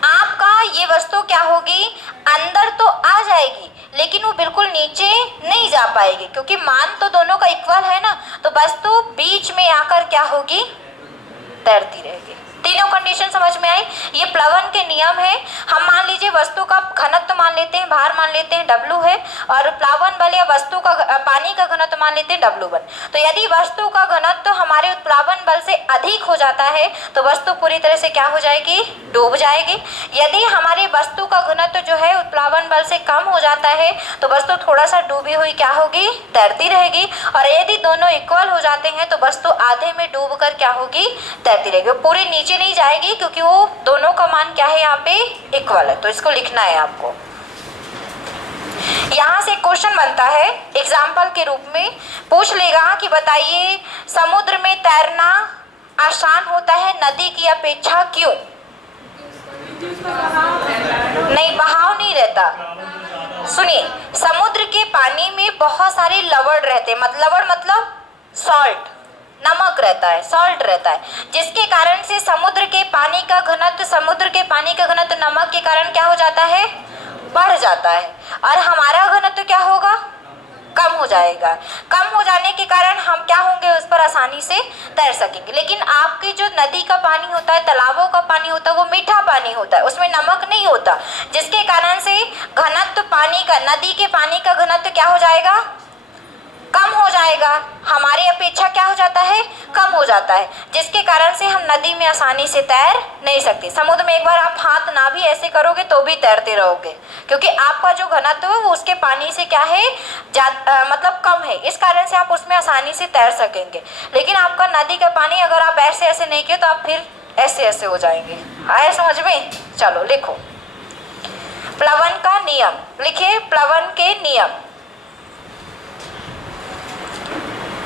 आपका ये वस्तु क्या होगी, अंदर तो आ जाएगी लेकिन वो बिल्कुल नीचे नहीं जा पाएगी, क्योंकि मान तो दोनों का इक्वल है ना। तो वस्तु बीच में आकर क्या होगी, तैरती रहेगी। तीनों कंडीशन समझ में आई। ये प्लवन के नियम है। हम मान लीजिए वस्तु का घनत्व मान लेते हैं, भार मान लेते हैं W है, और प्लावन बल या वस्तु का पानी का घनत्व मान लेते हैं W1। तो यदि वस्तु का घनत्व हमारे उत्प्लावन बल से से अधिक हो जाता है तो वस्तु पूरी तरह से क्या हो जाएगी, डूब जाएगी। यदि हमारी वस्तु का घनत्व जो है उत्प्लावन बल से कम हो जाता है तो वस्तु थोड़ा सा डूबी हुई क्या होगी, तैरती रहेगी। और यदि दोनों इक्वल हो जाते हैं तो वस्तु आधे में डूब कर क्या होगी, तैरती रहेगी। वो पूरे नीचे नहीं जाएगी क्योंकि वो दोनों का मान क्या है, यहाँ पे इक्वल है। तो इसको लिखना है आपको। यहाँ से क्वेश्चन बनता है एग्जाम्पल के रूप में, पूछ लेगा कि बताइए समुद्र में तैरना आसान होता है नदी की अपेक्षा, क्यों? नहीं, बहाव नहीं रहता। सुनिए, समुद्र के पानी में बहुत सारे लवण रहते हैं, लवण मतलब सॉल्ट, नमक रहता है, सॉल्ट रहता है, जिसके कारण से समुद्र के पानी का घनत्व नमक के कारण क्या हो जाता है, बढ़ जाता है। और हमारा घनत्व क्या होगा, कम हो जाएगा। कम हो जाने के कारण हम क्या होंगे, उस पर आसानी से तैर सकेंगे। लेकिन आपकी जो नदी का पानी होता है, तालाबों का पानी होता है, वो मीठा पानी होता है, उसमें नमक नहीं होता, जिसके कारण से घनत्व पानी का, नदी के पानी का घनत्व क्या हो जाएगा, कम हो जाएगा। हमारी अपेक्षा क्या हो जाता है, कम हो जाता है, जिसके कारण से हम नदी में आसानी से तैर नहीं सकते। समुद्र में एक बार आप हाथ ना भी ऐसे करोगे तो भी तैरते रहोगे, क्योंकि आपका जो घनत्व है वो उसके पानी से क्या है, मतलब कम है, इस कारण से आप उसमें आसानी से तैर सकेंगे। लेकिन आपका नदी का पानी अगर आप ऐसे ऐसे नहीं किए तो आप फिर ऐसे ऐसे हो जाएंगे। आए समझ में? चलो लिखो प्लवन का नियम, लिखिए प्लवन के नियम,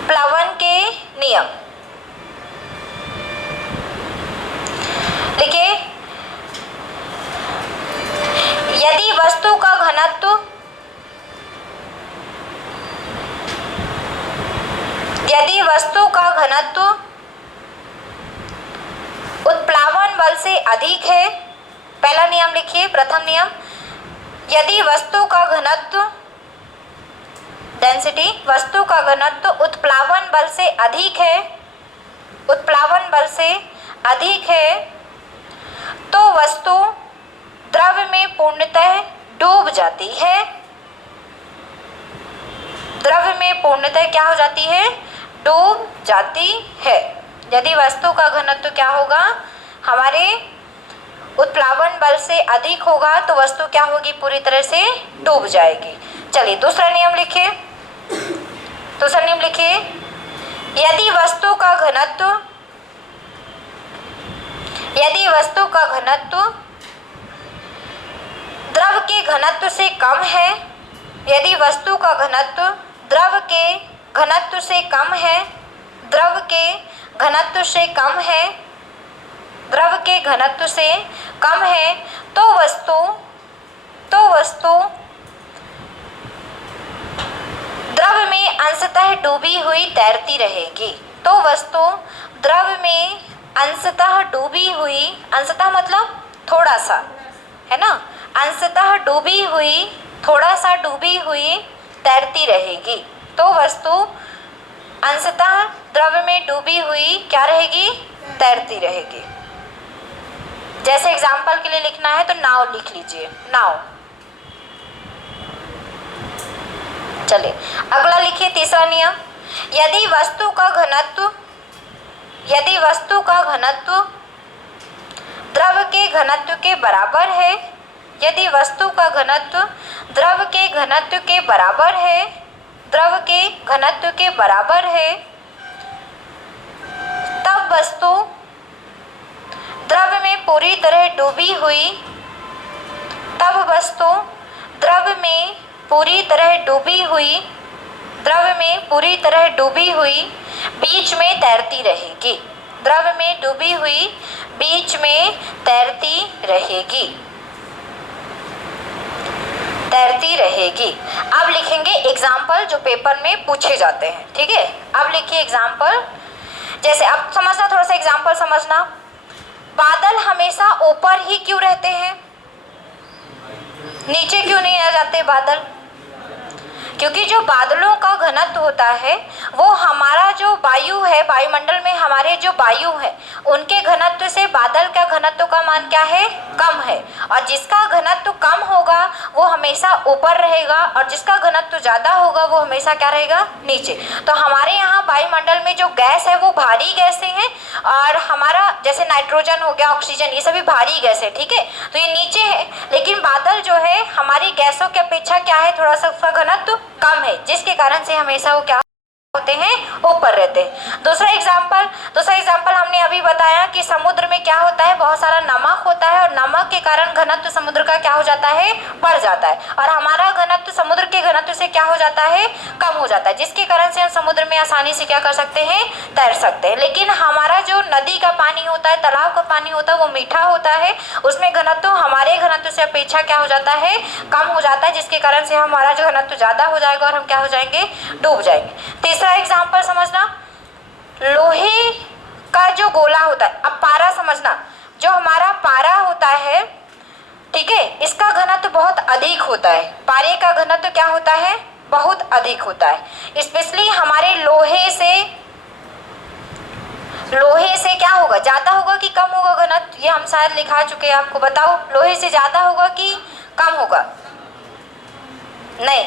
प्लवन के नियम लिखिए। यदि वस्तु का घनत्व उत्प्लावन बल से अधिक है, पहला नियम लिखिए, प्रथम नियम, यदि वस्तु का घनत्व डेंसिटी, वस्तु का घनत्व उत्प्लावन बल से अधिक है, उत्प्लावन बल से अधिक है, तो वस्तु द्रव में पूर्णतः डूब जाती है। द्रव में पूर्णतः क्या हो जाती है, डूब जाती है। यदि वस्तु का घनत्व क्या होगा, हमारे उत्प्लावन बल से अधिक होगा तो वस्तु क्या होगी, पूरी तरह से डूब जाएगी। चलिए दूसरा नियम लिखिए, दूसरा नियम लिखिए, यदि वस्तु का घनत्व द्रव के घनत्व से कम है, यदि वस्तु का घनत्व द्रव के घनत्व से कम है, द्रव के घनत्व से कम है, द्रव के घनत्व से कम है, तो वस्तु द्रव में अंशतः डूबी हुई तैरती रहेगी। तो वस्तु द्रव में अंशतः डूबी हुई, अंशतः मतलब थोड़ा सा, है ना, अंशतः डूबी हुई, थोड़ा सा डूबी हुई तैरती रहेगी। तो वस्तु अंशतः द्रव में डूबी हुई क्या रहेगी, तैरती रहेगी। जैसे एग्जाम्पल के लिए लिखना है तो नाव लिख लीजिए, नाव। चलिए अगला लिखिए, तीसरा नियम, यदि वस्तु का घनत्व द्रव के घनत्व के बराबर है, यदि वस्तु का घनत्व द्रव के घनत्व के बराबर है, द्रव के घनत्व के बराबर है, तब वस्तु द्रव में पूरी तरह डूबी हुई, तब वस्तु द्रव में पूरी तरह डूबी हुई, द्रव में पूरी तरह डूबी हुई बीच में तैरती रहेगी। द्रव में डूबी हुई बीच में तैरती रहेगी, तैरती रहेगी। अब लिखेंगे एग्जाम्पल जो पेपर में पूछे जाते हैं, ठीक है। अब लिखिए एग्जाम्पल, जैसे अब समझना, थोड़ा सा एग्जाम्पल समझना। बादल हमेशा ऊपर ही क्यों रहते हैं, नीचे क्यों नहीं आ जाते बादल? क्योंकि जो बादलों का घनत्व होता है वो हमारा जो वायु है, वायुमंडल में हमारे जो वायु है उनके घनत्व से बादल का घनत्व का मान क्या है, कम है। और जिसका घनत्व कम होगा वो हमेशा ऊपर रहेगा और जिसका घनत्व ज़्यादा होगा वो हमेशा क्या रहेगा, नीचे। तो हमारे यहाँ वायुमंडल में जो गैस है वो भारी गैसें हैं और हमारा जैसे नाइट्रोजन हो गया, ऑक्सीजन, ये सभी भारी गैस है, ठीक है। तो ये नीचे है, लेकिन बादल जो है हमारी गैसों की अपेक्षा क्या है, थोड़ा सा उसका घनत्व कम है, जिसके कारण से हमेशा वो क्या होते हैं, ऊपर रहते हैं। दूसरा एग्जाम्पल हमने अभी बताया कि समुद्र में क्या होता है, बहुत सारा नमक होता है और नमक के कारण घनत्व समुद्र का क्या हो जाता है, बढ़ जाता है और हमारा घनत्व समुद्र के घनत्व से क्या हो जाता है, कम हो जाता है, जिसके कारण से हम समुद्र में आसानी से क्या कर सकते हैं, तैर सकते हैं। लेकिन हमारा जो नदी का पानी होता है, तालाब का पानी होता है, वो मीठा होता है, उसमें घनत्व हमारे घनत्व से अपेक्षा क्या हो जाता है, कम हो जाता है, जिसके कारण से हमारा जो घनत्व ज़्यादा हो जाएगा और हम क्या हो जाएंगे, डूब जाएंगे। तीसरा एग्जाम्पल समझना, लोहे का जो गोला होता है, अब पारा समझना, जो हमारा पारा होता है, ठीक है, इसका घनत्व बहुत अधिक होता है। पारे का घनत्व क्या होता है, बहुत अधिक होता है। स्पेशली हमारे लोहे से क्या होगा, ज़्यादा होगा कि कम होगा घनत्व, ये हम शायद लिखा चुके हैं, आपको बताओ, लोहे से ज़्यादा होगा कि कम होगा? नहीं,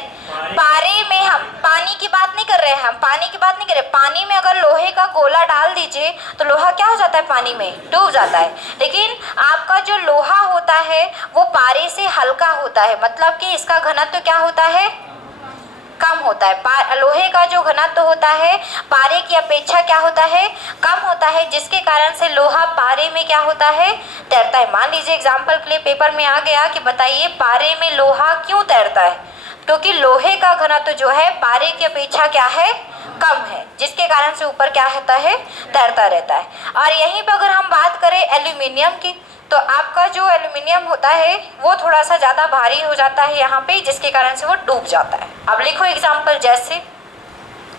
पारे में हम पानी की बात नहीं कर रहे हैं, हम पानी की बात नहीं कर रहे। पानी में अगर लोहे का गोला डाल दीजिए तो लोहा क्या हो जाता है, पानी में डूब जाता है। लेकिन आपका जो लोहा होता है वो पारे से हल्का होता है, मतलब कि इसका घनत्व क्या होता है, कम होता है। लोहे का जो घनत्व होता है पारे की अपेक्षा क्या होता है, कम होता है, जिसके कारण से लोहा पारे में क्या होता है, तैरता है। मान लीजिए एग्जाम्पल के लिए पेपर में आ गया कि बताइए पारे में लोहा क्यों तैरता है, क्योंकि लोहे का घनत्व जो है पारे की अपेक्षा क्या है, कम है, जिसके कारण से ऊपर क्या होता है, तैरता रहता है। और यहीं पर अगर हम बात करें एल्यूमिनियम की, तो आपका जो एल्यूमिनियम होता है वो थोड़ा सा ज़्यादा भारी हो जाता है यहाँ पे, जिसके कारण से वो डूब जाता है। अब लिखो एग्जाम्पल, जैसे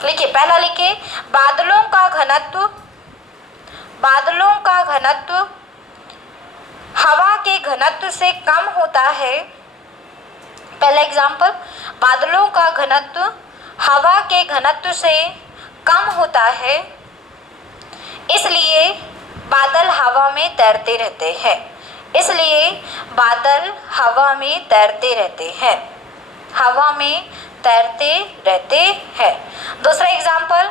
लिखिए, पहला लिखिए, बादलों का घनत्व हवा के घनत्व से कम होता है। पहला एग्जाम्पल, बादलों का घनत्व हवा के घनत्व से कम होता है, इसलिए बादल हवा में तैरते रहते हैं। इसलिए बादल हवा में तैरते रहते हैं, हवा में तैरते रहते हैं। दूसरा एग्जाम्पल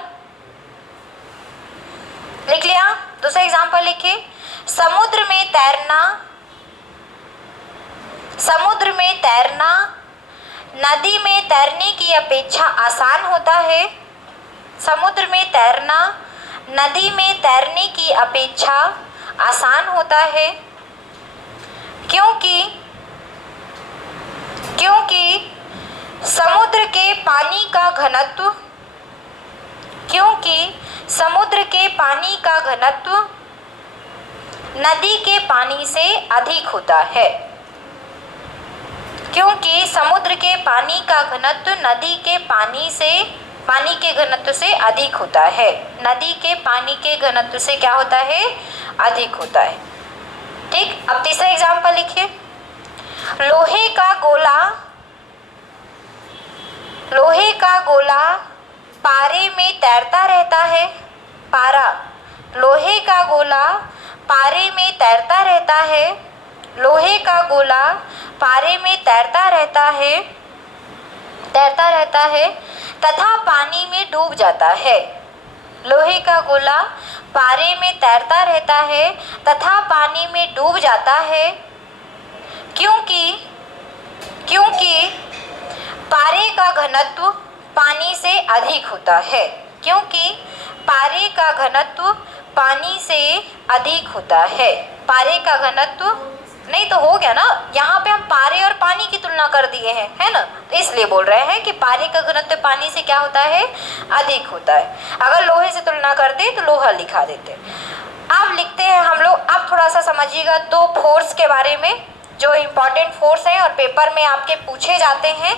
लिख लिया, दूसरा एग्जाम्पल लिखिए, समुद्र में तैरना नदी में तैरने की अपेक्षा आसान होता है। समुद्र में तैरना नदी में तैरने की अपेक्षा आसान होता है, क्योंकि समुद्र के पानी का घनत्व नदी के पानी से अधिक होता है। क्योंकि समुद्र के पानी का घनत्व नदी के पानी के घनत्व से अधिक होता है, नदी के पानी के घनत्व से क्या होता है, अधिक होता है। ठीक, अब तीसरा एग्जाम्पल लिखिए, लोहे का गोला पारे में तैरता रहता है। पारा, लोहे का गोला पारे में तैरता रहता है, लोहे का गोला पारे में तैरता रहता है तथा पानी में डूब जाता है। लोहे का गोला पारे में तैरता रहता है तथा पानी में डूब जाता है, क्योंकि पारे का घनत्व पानी से अधिक होता है। क्योंकि पारे का घनत्व पानी से अधिक होता है। पारे का घनत्व, नहीं तो हो गया ना, यहाँ पे हम पारे और पानी की तुलना कर दिए हैं, है ना, तो इसलिए बोल रहे हैं कि पारे का घनत्व पानी से क्या होता है, अधिक होता है। अगर लोहे से तुलना करते तो लोहा लिखा देते। अब लिखते हैं हम लोग, अब थोड़ा सा समझिएगा दो फोर्स के बारे में जो इम्पोर्टेंट फोर्स हैं और पेपर में आपके पूछे जाते हैं।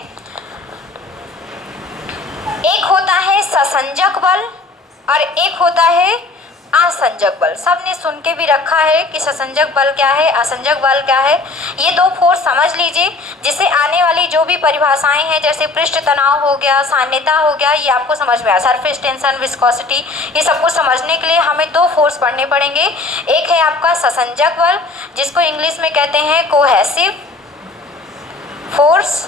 एक होता है ससंजक बल और एक होता है असंजक बल। सबने सुन के भी रखा है कि ससंजक बल क्या है, असंजक बल क्या है। ये दो फोर्स समझ लीजिए, जिससे आने वाली जो भी परिभाषाएं हैं जैसे पृष्ठ तनाव हो गया, साम्यता हो गया, ये आपको समझ में आया। सरफेस टेंशन, विस्कोसिटी, ये सब कुछ समझने के लिए हमें दो फोर्स पढ़ने पड़ेंगे। एक है आपका ससंजक बल, जिसको इंग्लिश में कहते हैं कोहेसिव फोर्स,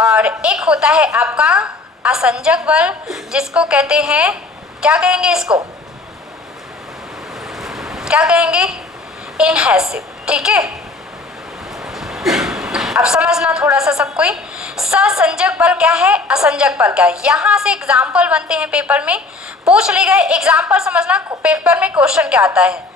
और एक होता है आपका असंजक बल, जिसको कहते हैं, क्या कहेंगे इसको, क्या कहेंगे, इनहेसिव। ठीक है, अब समझना थोड़ा सा सब कोई। ससंजक बल क्या है, असंजक बल क्या है। यहां से एग्जाम्पल बनते हैं, पेपर में पूछ ले गए। एग्जाम्पल समझना, पेपर में क्वेश्चन क्या आता है।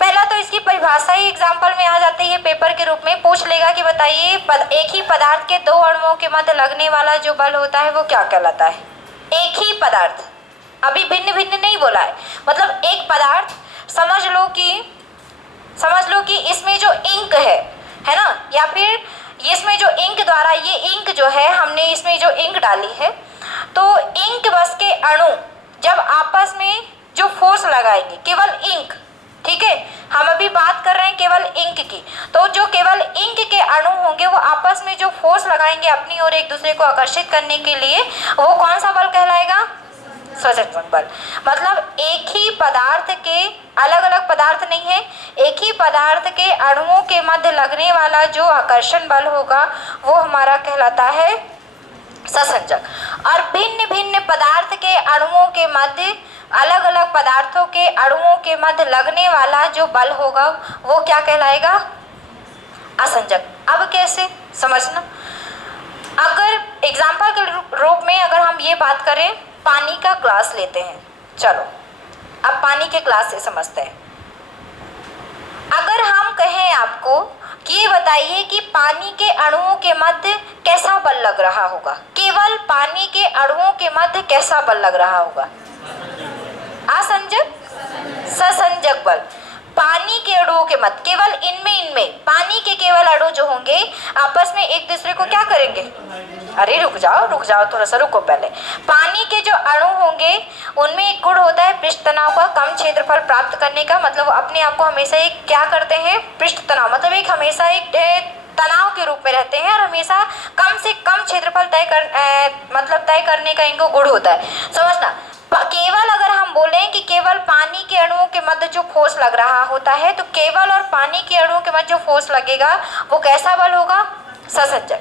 पहला तो इसकी परिभाषा ही एग्जाम्पल में आ जाती है, पेपर के रूप में पूछ लेगा कि बताइए एक ही पदार्थ के दो अणुओं के मध्य लगने वाला जो बल होता है वो क्या कहलाता है। एक ही पदार्थ, अभी भिन्न भिन्न नहीं बोला है, मतलब एक पदार्थ। समझ लो कि इसमें जो इंक है ना, या फिर इसमें जो इंक द्वारा, ये इंक जो है, हमने इसमें जो इंक डाली है, तो इंक बस के अणु जब आपस में जो फोर्स लगाएंगे, केवल इंक, ठीक है, हम अभी बात कर रहे हैं केवल इंक की, तो जो केवल इंक के अणु होंगे वो आपस में जो फोर्स लगाएंगे अपनी ओर एक दूसरे को आकर्षित करने के लिए, वो कौन सा बल कहलाएगा, ससंजक बल। मतलब एक ही पदार्थ के, अलग अलग पदार्थ नहीं है, एक ही पदार्थ के अणुओं के मध्य लगने वाला जो आकर्षण बल होगा वो हमारा कहलाता है ससंजक। और भिन्न भिन्न पदार्थ के अणुओं के मध्य, अलग अलग पदार्थों के अणुओं के मध्य लगने वाला जो बल होगा वो क्या कहलाएगा, असंजक। अब कैसे समझना, अगर एग्जाम्पल के रूप में अगर हम ये बात करें, पानी का ग्लास लेते हैं। चलो अब पानी के ग्लास से समझते हैं। अगर हम कहें आपको कि ये बताइए कि पानी के अणुओं के मध्य कैसा बल लग रहा होगा, केवल पानी के अणुओं के मध्य कैसा बल लग रहा होगा, असंजक, ससंजक बल। पानी के अणुओं के मध्य, केवल इनमें पानी के केवल अणु जो होंगे आपस में एक दूसरे को क्या करेंगे, अरे रुक जाओ थोड़ा सा, रुको पहले। पानी के जो अणु होंगे उनमें एक गुण होता है पृष्ठ तनाव का, कम क्षेत्रफल प्राप्त करने का। मतलब अपने आप को हमेशा एक क्या करते हैं, पृष्ठ तनाव, मतलब एक हमेशा एक तनाव के रूप में रहते हैं और हमेशा कम से कम क्षेत्रफल तय करने का इनको गुण होता है। समझना, केवल अगर हम बोलें कि केवल पानी के अणुओं के मध्य जो फोर्स लग रहा होता है, तो केवल और पानी के अणुओं के मध्य जो फोर्स लगेगा वो कैसा बल होगा, ससंजक।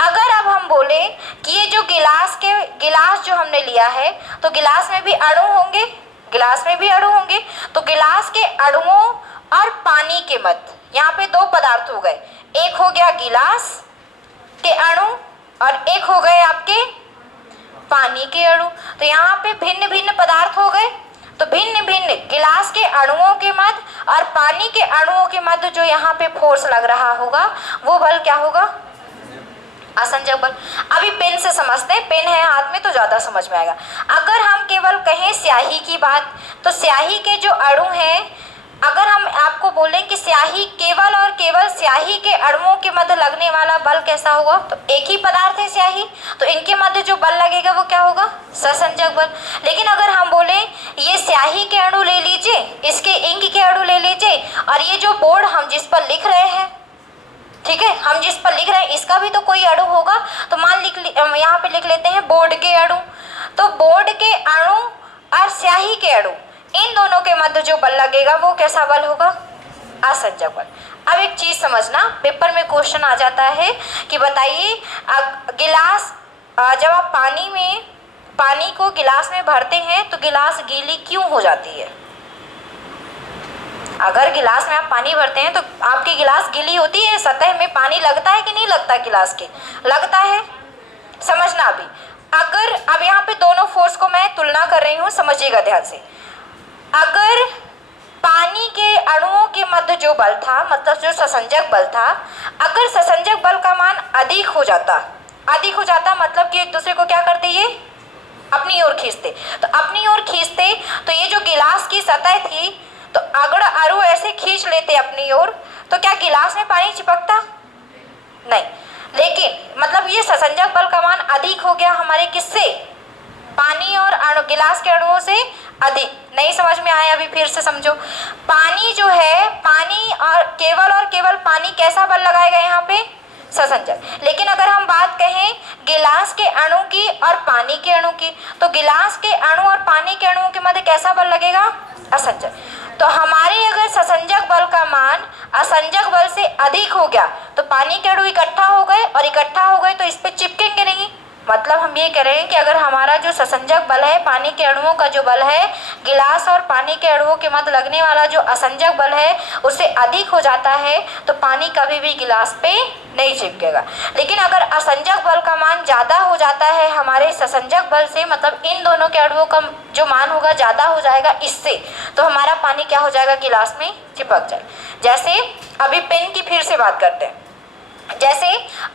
अगर अब हम बोले कि ये जो गिलास जो हमने लिया है, तो गिलास में भी अणु होंगे, तो गिलास के अणुओं और पानी के मध्य, यहाँ पे दो पदार्थ हो गए, एक हो गया गिलास के अणु और एक हो गए आपके पानी के अणु। तो यहाँ पे भिन्न भिन्न पदार्थ हो गए, तो भिन्न भिन्न गिलास के अणुओं के मध्य और पानी के अणुओं के मध्य जो यहाँ पे फोर्स लग रहा होगा वो बल क्या होगा, असंजक बल। अभी पेन से समझते हैं, पेन है हाथ में तो ज्यादा समझ में आएगा। अगर हम केवल कहें स्याही की बात, तो स्याही के जो अणु हैं, अगर हम आपको बोलें कि स्याही केवल और केवल स्याही के अणुओं के मध्य लगने वाला बल कैसा होगा, तो एक ही पदार्थ है स्याही, तो इनके मध्य जो बल लगेगा वो क्या होगा, ससंजक बल। लेकिन अगर हम बोले ये स्याही के अणु ले लीजिए, इसके इंक के अणु ले लीजिए, और ये जो बोर्ड हम जिस पर लिख रहे हैं, ठीक है, हम जिस पर लिख रहे हैं इसका भी तो कोई अणु होगा, तो यहाँ पे लिख लेते हैं बोर्ड के अणु। तो बोर्ड के अणु और स्याही के अणु, इन दोनों के मध्य जो बल लगेगा वो कैसा बल होगा, असंजक बल। अब एक चीज समझना, पेपर में क्वेश्चन आ जाता है कि बताइए गिलास, जब आप पानी को गिलास में भरते हैं तो गिलास गीली क्यों हो जाती है। अगर गिलास में आप पानी भरते हैं तो आपकी गिलास गीली होती है, सतह में पानी लगता है कि नहीं लगता, गिलास के लगता है। समझना अभी, अगर अब यहाँ पे दोनों फोर्स को मैं तुलना कर रही हूँ, समझिएगा ध्यान से। अगर पानी के अणुओं के मध्य जो बल था, मतलब जो ससंजक बल था, अगर ससंजक बल का मान अधिक हो जाता मतलब कि एक दूसरे को क्या करते, ये अपनी ओर खींचते, तो अपनी ओर खींचते तो ये जो गिलास की सतह थी, तो अगर अणु ऐसे खींच लेते अपनी ओर, तो क्या गिलास में पानी चिपकता, नहीं। लेकिन मतलब ये ससंजक बल का मान अधिक हो गया हमारे किससे, पानी और गिलास के अणुओं से अधिक। नहीं समझ में आया अभी फिर से समझो। पानी जो है, पानी और केवल पानी कैसा बल लगाएगा यहाँ पे? ससंजक। लेकिन अगर हम बात कहें गिलास के अणु की और पानी के अणु की, तो गिलास के अणु और पानी के अणुओं के मध्य कैसा बल लगेगा? असंजक। तो हमारे अगर ससंजक बल का मान असंजक बल से अधिक हो गया तो पानी के अणु इकट्ठा हो गए, और इकट्ठा हो गए तो इस पे चिपकेंगे नहीं। मतलब हम ये कह रहे हैं कि अगर हमारा जो ससंजक बल है, पानी के अणुओं का जो बल है, गिलास और पानी के अणुओं के मध्य लगने वाला जो असंजक बल है उससे अधिक हो जाता है तो पानी कभी भी गिलास पे नहीं चिपकेगा। लेकिन अगर असंजक बल का मान ज़्यादा हो जाता है हमारे ससंजक बल से, मतलब इन दोनों के अणुओं का जो मान होगा ज़्यादा हो जाएगा इससे, तो हमारा पानी क्या हो जाएगा? गिलास में चिपक जाए। जैसे अभी पेन की फिर से बात करते हैं। जैसे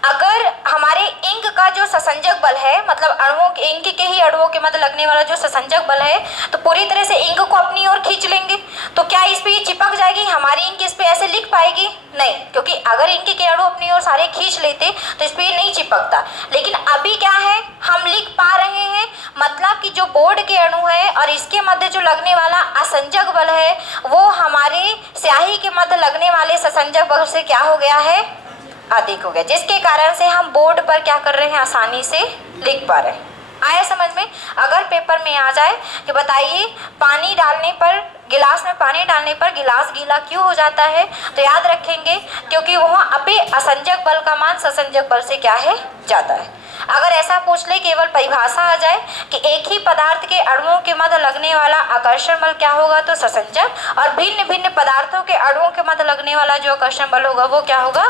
अगर हमारे इंक का जो ससंजक बल है, मतलब अणुओं के, इंक के ही अणुओं के मध्य लगने वाला जो ससंजक बल है, तो पूरी तरह से इंक को अपनी ओर खींच लेंगे, तो क्या इस पे ये चिपक जाएगी? हमारी इंक इस पे ऐसे लिख पाएगी? नहीं, क्योंकि अगर इंक के अणु अपनी ओर सारे खींच लेते तो इस पे ये नहीं चिपकता। लेकिन अभी क्या है, हम लिख पा रहे हैं, मतलब कि जो बोर्ड के अणु है और इसके मध्य जो लगने वाला असंजक बल है वो हमारे स्याही के मध्य लगने वाले ससंजक बल से क्या हो गया है? अधिक हो गया, जिसके कारण से हम बोर्ड पर क्या कर रहे हैं? आसानी से लिख पा रहे हैं। आया समझ में? अगर पेपर में आ जाए कि बताइए पानी डालने पर, गिलास में पानी डालने पर गिलास गीला क्यों हो जाता है, तो याद रखेंगे क्योंकि वहाँ अभी असंजक बल का मान ससंजक बल से क्या है? ज़्यादा है। अगर ऐसा पूछ ले, केवल परिभाषा आ जाए कि एक ही पदार्थ के अणुओं के मध्य लगने वाला आकर्षण बल क्या होगा? तो ससंजक। और भिन्न भिन्न पदार्थों के अणुओं के मध्य लगने वाला जो आकर्षण बल होगा वो क्या होगा?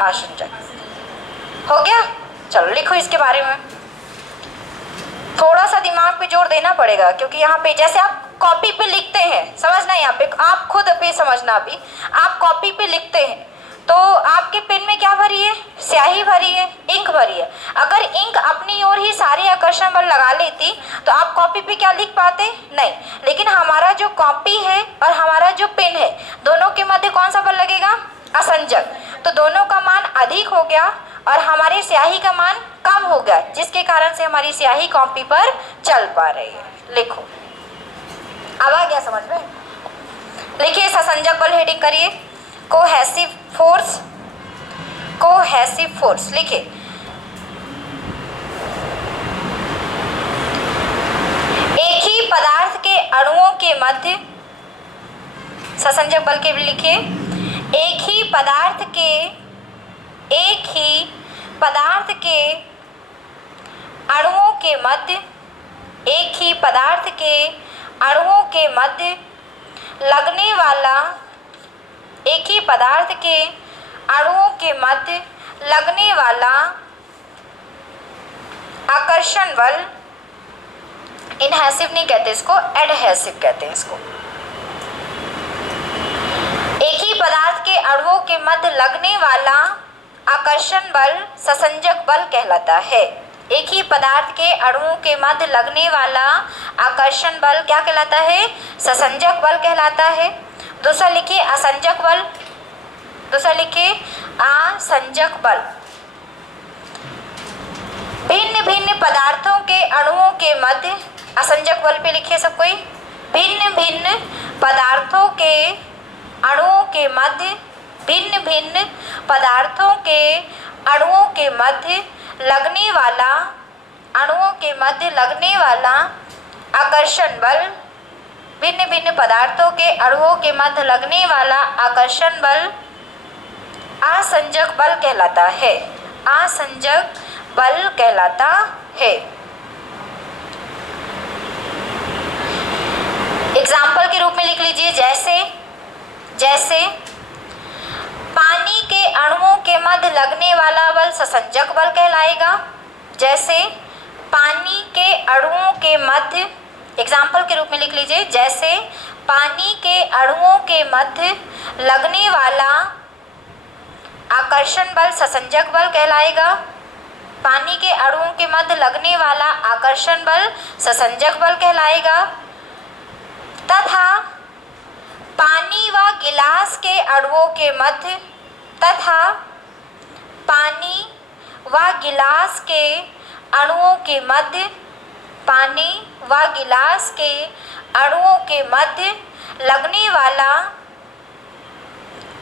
आसंजक। हो गया? चलो लिखो इसके बारे में। थोड़ा सा दिमाग पे जोर देना पड़ेगा, क्योंकि यहाँ पे जैसे आप कॉपी पे लिखते हैं, समझना यहाँ पे, आप खुद पे समझना। भी आप कॉपी पे लिखते हैं तो आपके पेन में क्या भरी है? स्याही भरी है, इंक भरी है। अगर इंक अपनी ओर ही सारे आकर्षण बल लगा लेती तो आप कॉपी पे क्या लिख पाते? नहीं। लेकिन हमारा जो कॉपी है और हमारा जो पेन है, दोनों के मध्य कौन सा बल लगेगा? असंजक। तो दोनों का मान अधिक हो गया और हमारी स्याही का मान कम हो गया, जिसके कारण से हमारी स्याही कॉपी पर चल पा रही है। लिखो, अब आ गया समझ में? लिखिए ससंजक बल, हेडिंग करिए कोहेसिव फोर्स। कोहेसिव फोर्स लिखिए। एक ही पदार्थ के अणुओं के मध्य, ससंजक बल के लिखिए, एक ही पदार्थ के अणुओं के मध्य, एक ही पदार्थ के अणुओं के मध्य लगने वाला, एक ही पदार्थ के अणुओं के मध्य लगने वाला आकर्षण बल, इनहेसिव नहीं कहते इसको, एडहेसिव कहते हैं इसको। एक ही पदार्थ के अणुओं के मध्य लगने वाला आकर्षण बल ससंजक बल कहलाता है। एक ही पदार्थ के अणुओं के मध्य लगने वाला आकर्षण बल क्या कहलाता है? ससंजक बल कहलाता है। दूसरा लिखिए असंजक बल। दूसरा लिखिए असंजक बल। भिन्न भिन्न पदार्थों के अणुओं के मध्य, असंजक बल पे लिखिए सब कोई, भिन्न भिन्न पदार्थों के अणुओं के मध्य, भिन्न भिन्न पदार्थों के अणुओं के मध्य लगने वाला, अणुओं के मध्य लगने वाला आकर्षण बल, भिन्न भिन्न पदार्थों के अणुओं के मध्य लगने वाला आकर्षण बल असंजक बल कहलाता है। असंजक बल कहलाता है। एग्जाम्पल के रूप में लिख लीजिए, जैसे पानी के अणुओं के मध्य लगने वाला बल ससंजक बल कहलाएगा। जैसे पानी के अणुओं के मध्य, एग्जाम्पल के रूप में लिख लीजिए, जैसे पानी के अणुओं के मध्य लगने वाला आकर्षण बल ससंजक बल कहलाएगा। पानी के अणुओं के मध्य लगने वाला आकर्षण बल ससंजक बल कहलाएगा। तथा पानी व गिलास के अणुओं के मध्य, तथा पानी व गिलास के अणुओं के मध्य पानी व गिलास के अणुओं के मध्य लगने वाला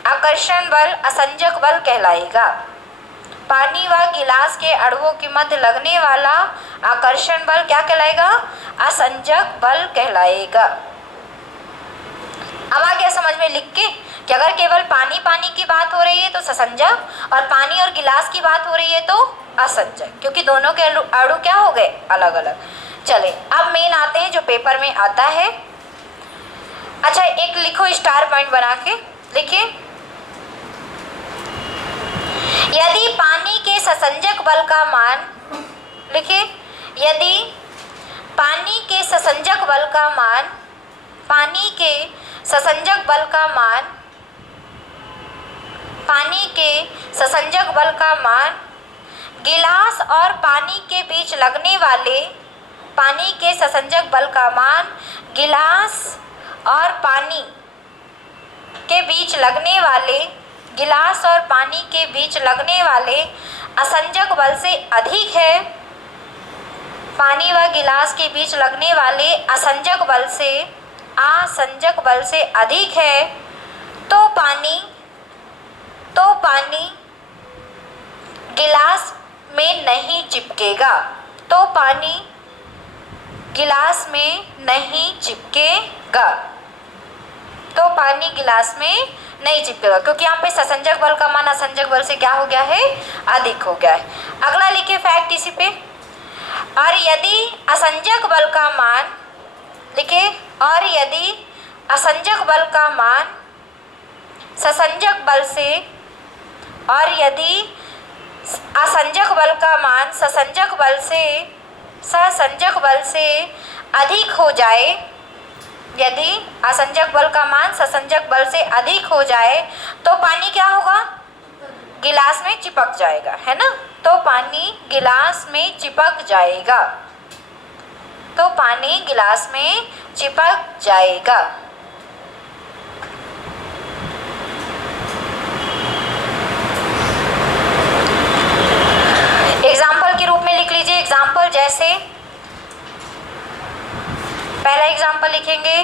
आकर्षण बल असंजक बल कहलाएगा। पानी व गिलास के अणुओं के मध्य लगने वाला आकर्षण बल क्या कहलाएगा? असंजक बल कहलाएगा। अब आ गया समझ में लिख के कि अगर केवल पानी पानी की बात हो रही है तो ससंजक, और पानी और गिलास की बात हो रही है तो असंजक, क्योंकि दोनों के अणु क्या हो गए? अलग अलग। चले अब मेन आते हैं जो पेपर में आता है। अच्छा, एक लिखो स्टार पॉइंट बना के लिखिए, यदि पानी के ससंजक बल का मान, लिखिए, यदि पानी के ससंजक बल का मान, पानी के ससंजक बल का मान, पानी के ससंजक बल का मान गिलास और पानी के बीच लगने वाले, पानी के ससंजक बल का मान गिलास और पानी के बीच लगने वाले, गिलास और पानी के बीच लगने वाले असंजक बल से अधिक है, पानी व गिलास के बीच लगने वाले असंजक बल से अधिक है, तो पानी गिलास में नहीं चिपकेगा, तो पानी गिलास में नहीं चिपकेगा, तो पानी गिलास में नहीं चिपकेगा, क्योंकि यहाँ पे ससंजक बल का मान असंजक बल से क्या हो गया है? अधिक हो गया है। अगला लिखिए फैक्ट इसी पे, और यदि असंजक बल का मान, लिखिए, और यदि असंजक बल का मान ससंजक बल से, और यदि असंजक बल का मान ससंजक बल से अधिक हो जाए, यदि असंजक बल का मान ससंजक बल से अधिक हो जाए तो पानी क्या होगा? गिलास में चिपक जाएगा, है ना? तो पानी गिलास में चिपक जाएगा, तो पानी गिलास में चिपक जाएगा। एग्जाम्पल के रूप में लिख लीजिए। एग्जाम्पल जैसे पहला एग्जाम्पल लिखेंगे,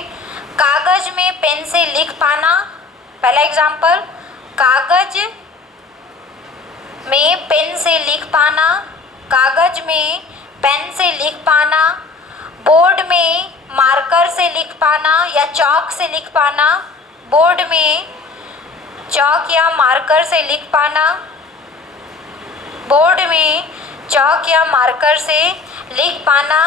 कागज में पेन से लिख पाना। पहला एग्जाम्पल, कागज में पेन से लिख पाना, कागज में पेन से लिख पाना, बोर्ड में मार्कर से लिख पाना या चॉक से लिख पाना, बोर्ड में चॉक या मार्कर से लिख पाना, बोर्ड में चॉक या मार्कर से लिख पाना।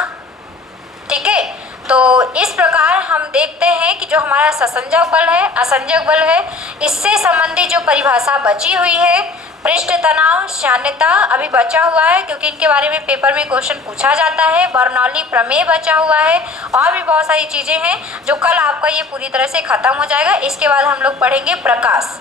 ठीक है, तो इस प्रकार हम देखते हैं कि जो हमारा ससंजक बल है, असंजक बल है, इससे संबंधित जो परिभाषा बची हुई है, पृष्ठ तनाव, श्यानता अभी बचा हुआ है, क्योंकि इनके बारे में पेपर में क्वेश्चन पूछा जाता है। बर्नौली प्रमेय बचा हुआ है, और भी बहुत सारी चीज़ें हैं जो कल आपका ये पूरी तरह से खत्म हो जाएगा। इसके बाद हम लोग पढ़ेंगे प्रकाश।